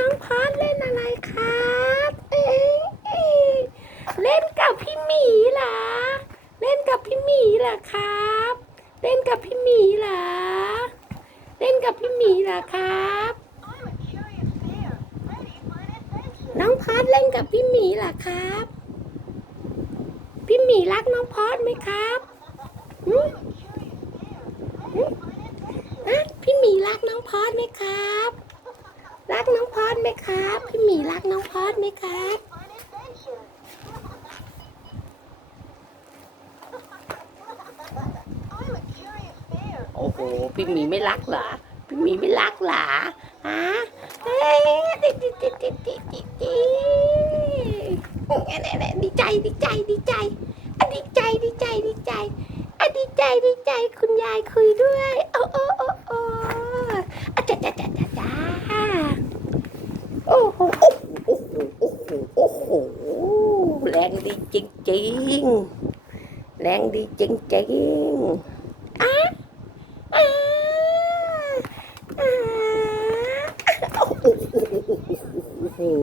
น้องพอดเล่นอะไรครับเอ๊เล่นกับพี่หมีเหรอ เล่นกับพี่หมีเหรอครับ เล่นกับพี่หมีเหรอ เล่นกับพี่หมีเหรอครับ น้องพอดเล่นกับพี่หมีเหรอครับ พี่หมีรักน้องพอดไหมครับพี่หมีรักน้องพอดไหมครับ ไหมครับพี่หมีรักน้องพอดไหมครับโอ้โหพี่หมีไม่รักเหรอพี่หมีไม่รักเหรอฮะเฮ้ยดิดิดิดิดิดิดิดีใจดีใจดีใจอดีใจดีใจดีใจอดีใจดีใจคุณยายคุยด้วยโอ้โอ้โอ้โอ้อะจ้าจ้าจ้าจ้าจ้าโอ้โหโอ้โหโอ้โหโอ้โหโอ้โหแรงดีจริง แรงดีจริงๆ